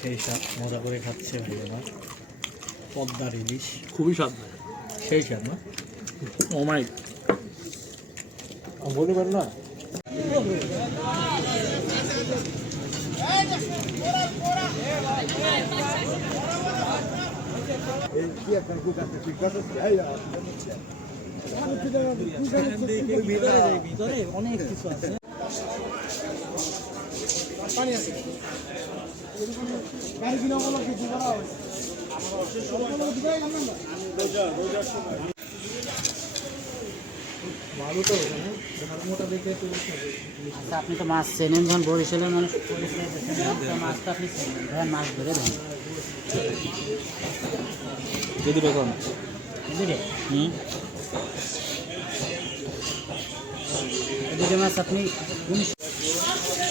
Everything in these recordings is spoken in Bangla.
সেই স্বাদ মজা করে খাচ্ছে ভাইয়া পদ্মার ইলিশ। খুবই স্বাদ সেই স্বাদ না? ও মাই। বলতে পারেন না ভিতরে অনেক কিছু আছে। আচ্ছা আপনি তো মাছ চেনেন যখন বরিশালের মানুষ মাছ তো আপনি ধরেন মাছ ধরে দেন। যদি দেখুন বুঝলি হুম?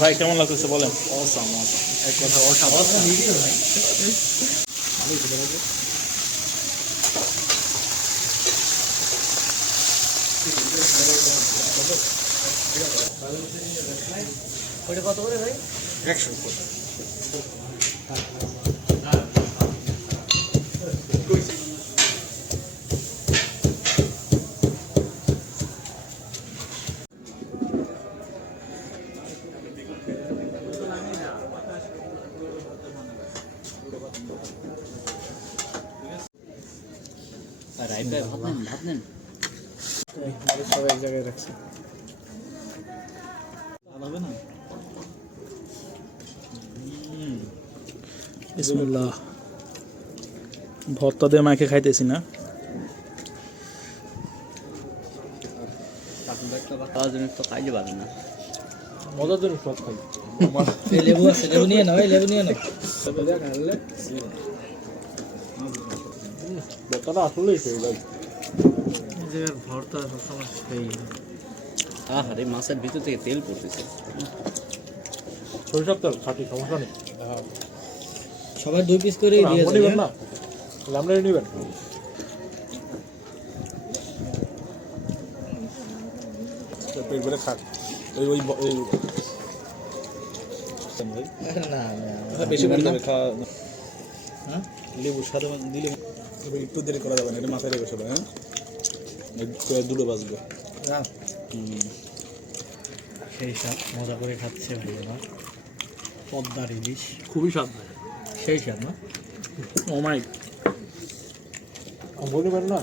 ভাই কেমন লাগতেছে বলেন? অসাম এক কথা অসাম। ওইটা কত করে ভাই? একশো। সব এক জায়গায় রাখছি। হবে না? বিসমিল্লাহ। ভর্তা দিয়ে মাকে খাইতেছি না। মজার জন্য সব খাই। লেবু আছে লেবু নিয়ে নাও লেবু নিয়ে নাও। ভর্তাটা আসলেই সেই ভাই। জায়গার ভর্তা সবসময় সেই। আরে মাছের ভিতর থেকে তেল পড়তেছে। সরিষার তেল খাটি সমস্যা নেই। সবাই দুই পিস করেই আমও দিয়েছে না? লামড়ে নিবেন। পেট ভরে খাক ওই ওই ওই না না বেশি খাওয়া হ্যাঁ? লেবু সাদা দিলে তবে একটু দেরি করা যাবে না এটা মাথায় রেখে সবাই হ্যাঁ? দুটো বাজবে। সেই স্বাদ মজা করে খাচ্ছে ভাইয়া পদ্মার ইলিশ। খুবই স্বাদ সেই স্বাদ না? ও মাই। বলতে পারেন না?